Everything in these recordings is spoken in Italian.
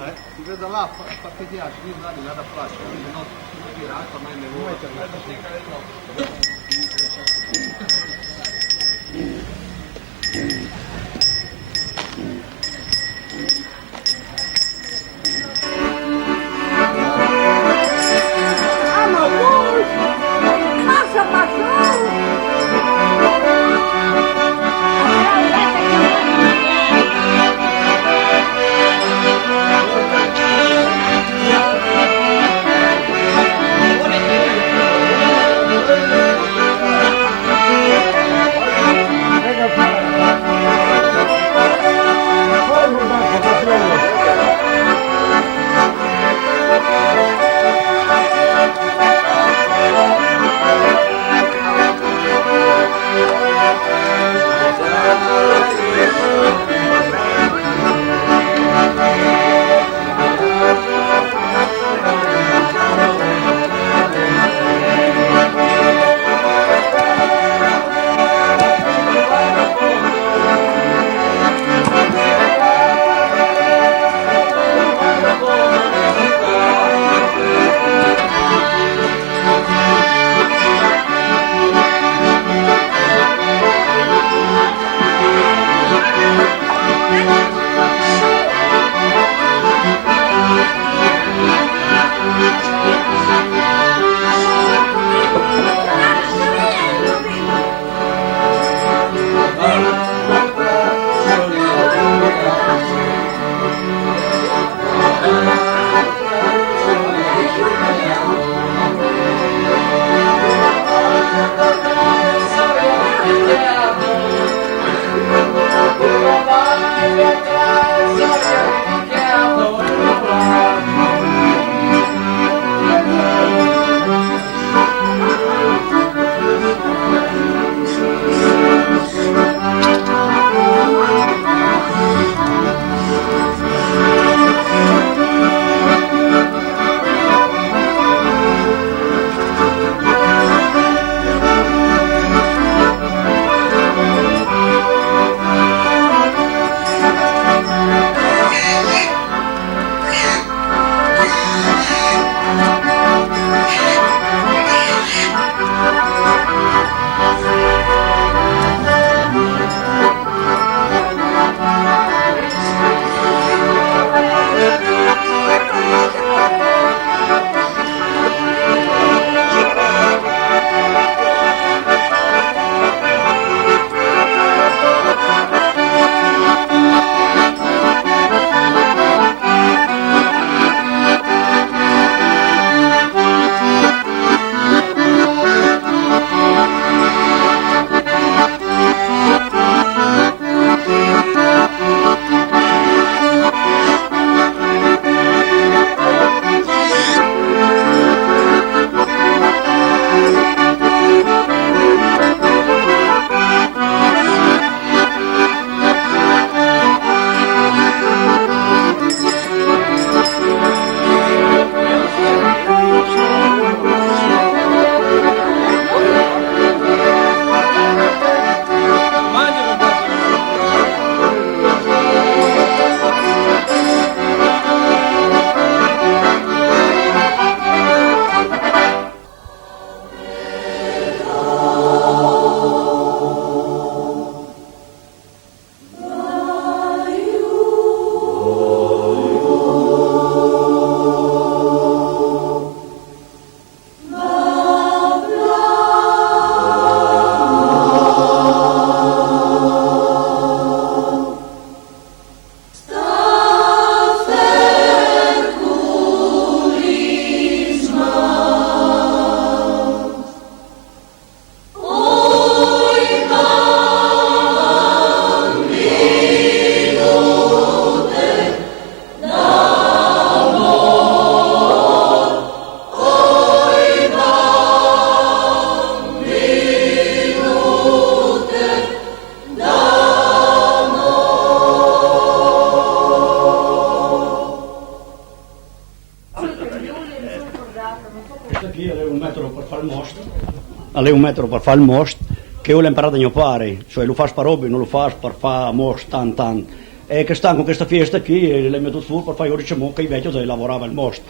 Si vede là, partiti a sinistra, là da flash, quindi non si tirato, ma ne alle un metro per fare il most, che io l'ho imparato a mio pare, cioè lo fa per hobby, non lo fa per fare most tant. e che stanno con questa festa qui e le metto fuori per fare io diciamo che invece lavorava il most.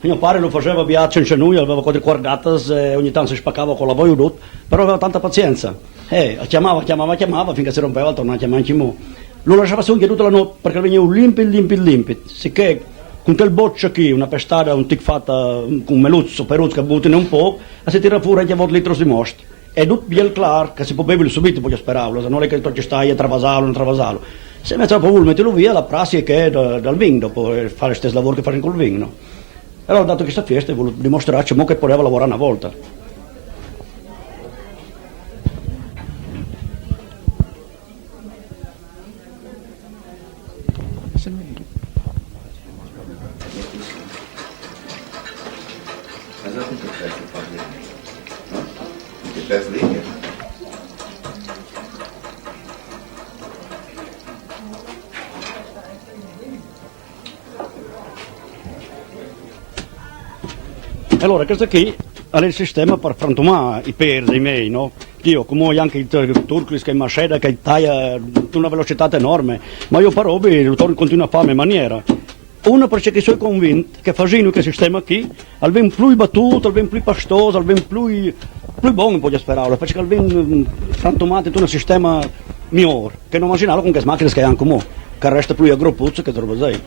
Mio padre lo faceva via senza noi, aveva quelle guardatas e ogni tanto si spaccava con la voce tutto, però aveva tanta pazienza. Chiamava, finché si rompeva, tornava a chiamare anche mo. Lo lasciava su anche tutta la notte perché veniva limpido. Sicché con quel boccio qui, una pestada, un tic fatta con meluzzo, peruzzo che buttano un po', e si tira fuori anche 20 litri di most. E tutto bien claro, che si può bere subito, poi speravo, non è che tu ci stai a travasalo. Se mi troppo vuole metterlo via, la prassi è che è dal vino, dopo fare lo stesso lavoro che fanno col vino. Allora ho dato questa festa e ho voluto dimostrarci che poteva lavorare una volta. Esatto, che pezzo parli? No? Che pezzo lì? Allora, questo qui è il sistema per frantumare i perdi miei, no? Io, come anche i turchi che maceda, che taglia con una velocità enorme, ma io per hobby lo continuo a fare in maniera. Uno perché sono convinto che facendo questo sistema qui, al ben più battuto, al ben più pastoso, al ben più buono, poi sperare, perché al ben frantumato in un sistema migliore, che non immaginavo con queste macchine che hanno come, che resta più aggropuzzo che trovo così.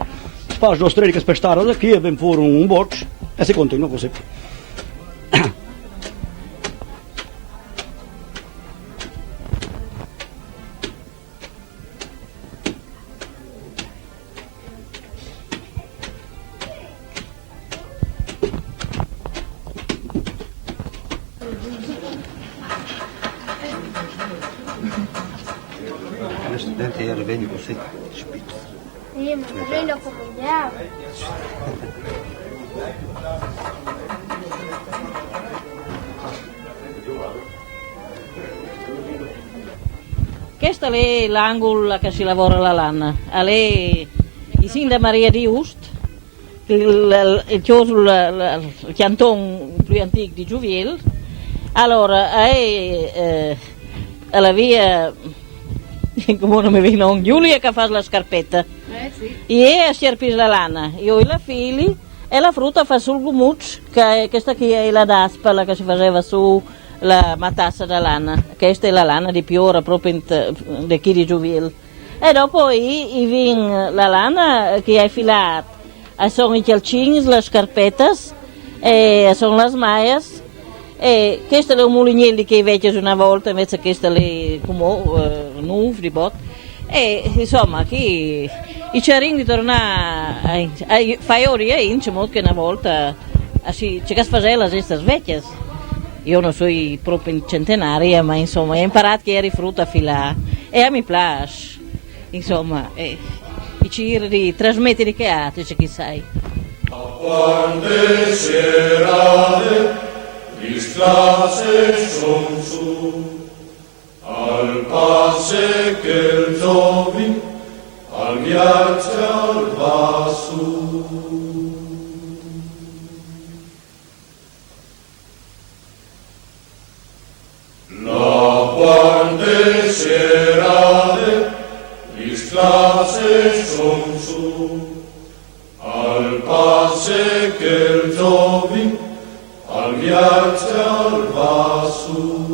Faccio lo strilli che spestare da qui e ben fuori un boccio e si continua così. Lo studente ieri veni così, spizzo. Ma lei lo comunicava. Questa è l'angolo che si lavora la lana. È il Sinda Maria di Ust, il canton più antico di Giuviel. Allora, è la via, come non mi viene, Giulia che fa la scarpetta. Sì. E a scerpire la lana. Io e la figli e la frutta fa sul gumuccio, che questa qui è la daspala che si faceva su la matassa da lana. Questa è la lana di Piora, proprio di qui di Giuviel. E dopo viene la lana che è filata. E sono i calcini, le scarpettas, e sono le smaias. E questo è un mulinelli che invece una volta, invece questo è come nuovo di bot. E insomma, qui i cerini tornano a fare ore in modo che una volta c'è che faceva queste vecchie. Io non sono proprio centenaria, ma insomma, ho imparato che eri frutta a filare e a mi piace. Insomma, i ciri di trasmettere che ha, c'è chi sai. Quante serate distrasse son su, al passe che il zovi, al viaggio al vaso. La quante serate distrasse son su, al passe che il zovi, al viaggio al vaso.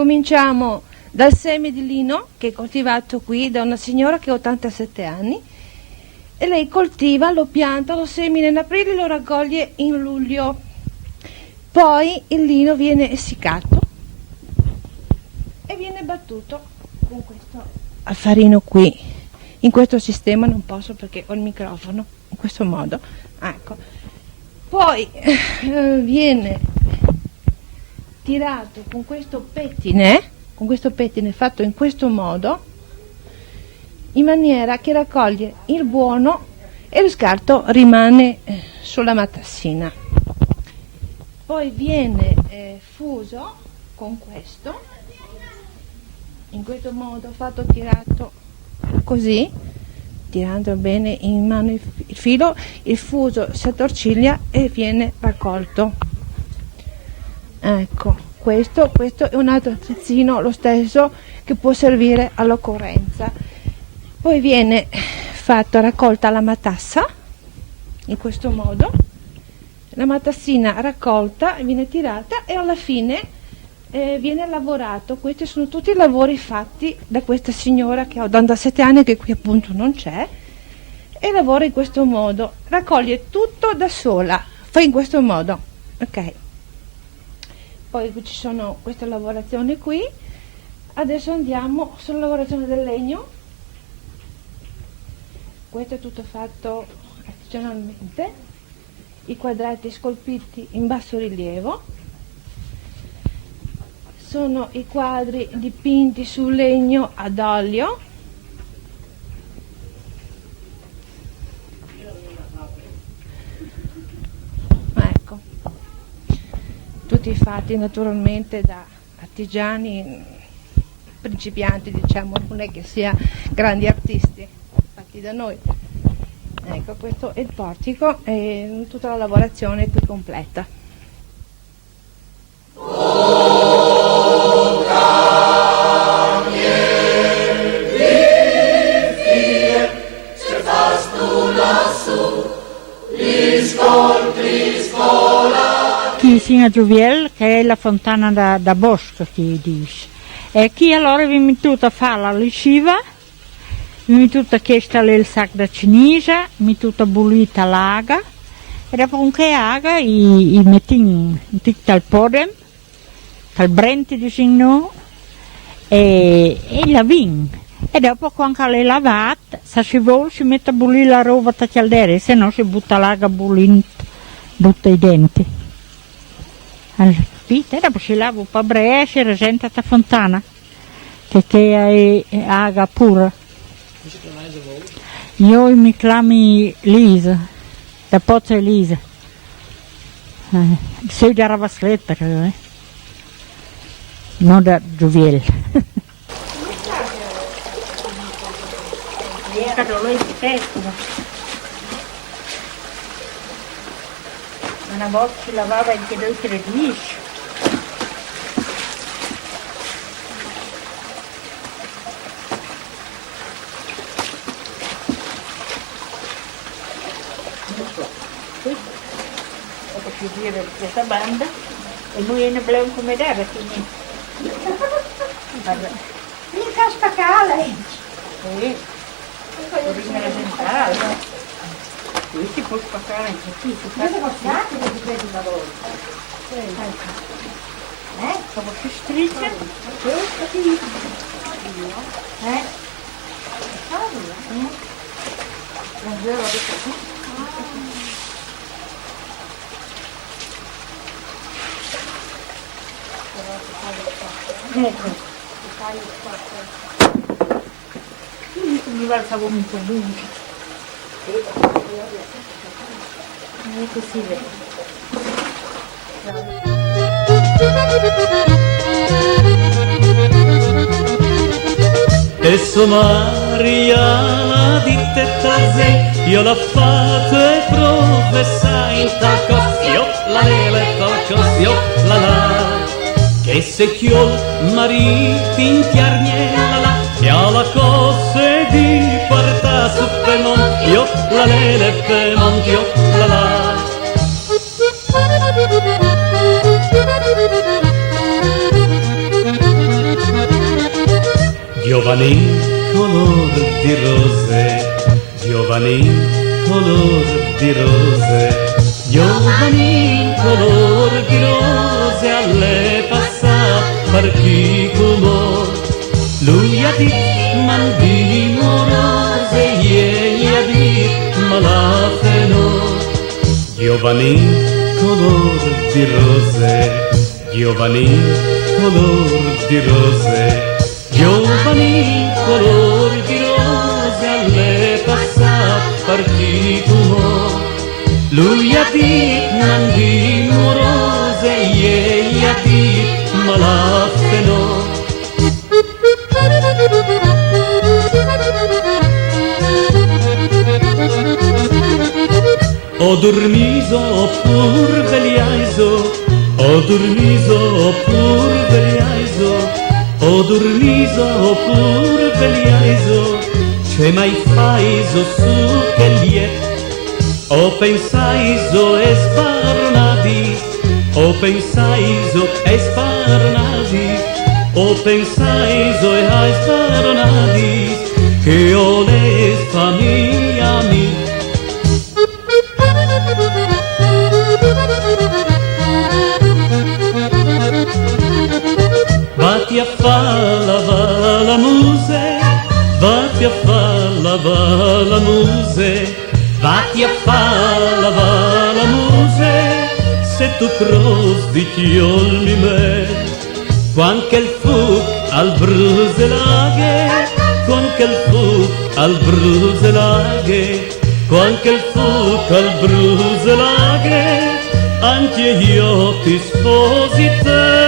Cominciamo dal seme di lino che è coltivato qui da una signora che ha 87 anni e lei coltiva, lo pianta, lo semina in aprile e lo raccoglie in luglio. Poi il lino viene essiccato e viene battuto con questo affarino qui. In questo sistema non posso perché ho il microfono, in questo modo. Ecco. Poi viene tirato con questo pettine fatto in questo modo, in maniera che raccoglie il buono e lo scarto rimane sulla matassina. Poi viene fuso con questo, in questo modo fatto, tirato così, tirando bene in mano il filo, il fuso si attorciglia e viene raccolto. Ecco, questo è un altro attrezzino, lo stesso, che può servire all'occorrenza. Poi viene raccolta la matassa, in questo modo, la matassina raccolta viene tirata e alla fine viene lavorato. Questi sono tutti i lavori fatti da questa signora che ha 87 anni, che qui appunto non c'è, e lavora in questo modo, raccoglie tutto da sola, fa in questo modo, ok. Poi ci sono queste lavorazioni qui. Adesso andiamo sulla lavorazione del legno. Questo è tutto fatto artigianalmente, i quadrati scolpiti in basso rilievo. Sono i quadri dipinti su legno ad olio. Ecco, tutti fatti naturalmente da artigiani principianti, diciamo, non è che sia grandi artisti, fatti da noi. Ecco, questo è il portico e tutta la lavorazione qui completa. Chi si a Gioviel, che è la fontana da bosco, che dice. E chi allora vi mettuto a fare la lisciva, vi mettuto a chiestare il sac da cinisa, mi mettuto a bollita l'aga, e dopo con che aga i metti in tic tal podem, tal brenti di signo, e la vin. E dopo quando l'hai lavata, se si vuole si mette a bollire la roba da caldere, se no si butta l'aga bollente tutti i denti. Allora, capite? E dopo si lava un po' breve e si resenta la fontana, che è aga pura. Io mi chiamo Lisa, da Pozzo Elisa. Sei da Ravasletta, credo, non da Gioviel. Una volta si lavava anche due credici. Dopo si gira questa banda e noi ne abbiamo come dare, quindi... Mica spaccare! Sì, bisogna rasentare. Qui si può spaccare anche qui. Cosa facciate che ti prendi una volta? Come si striscia? Ecco. Mi va il favore un po' lungo. Così vede. E Maria di Tettazze, io l'ho fatto e professai in tacco, io la lele tocco, io la la. Che se chiol mariti in chiarniella la, e alla cose di quarta su Pemont, io la lele Pemont, io la la. giovani color di rose, giovani color di rose, giovani color di rose, alle passa per chi come lui ha dit mandino rose, ieri ha dit malafeno, giovani color di rose, giovani color di rose, giovani color di rose, alle passa partito, lui ha dit mandino rose, ieri ha dit malafeno. Ho dormiso pur vegliaiso, ho dormiso pur vegliaiso, ho dormiso pur vegliaiso, c'è mai faiso su che liet, ho pensaiso e sparnadi, ho pensaiso e sparnadi, ho pensaiso e hai sparnadi, che ho le famiglia mia. Vatti a falla vala muse, vatti a falla vala muse, vatti a falla vala muse, se tu tros di chiolmi me, quanche il fuc al bruselaghe, quanche il fuc al bruselaghe, quanche il fuc al bruselaghe, anche io ti sposi te.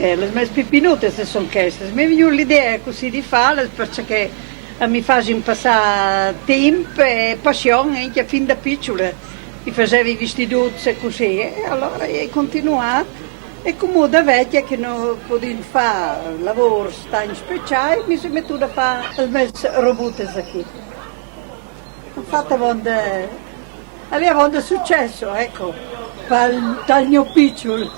Le mie spipinute se sono queste, mi viene l'idea così di fare perché mi fa passare tempo e passione anche fin da piccola. Mi facevi i vestituzzi così e allora ho continuato. E come da vecchia che non potevo fare lavoro in speciale, mi sono mettuta a fare le robute qui. Infatti aveva successo, ecco, dal mio piccolo.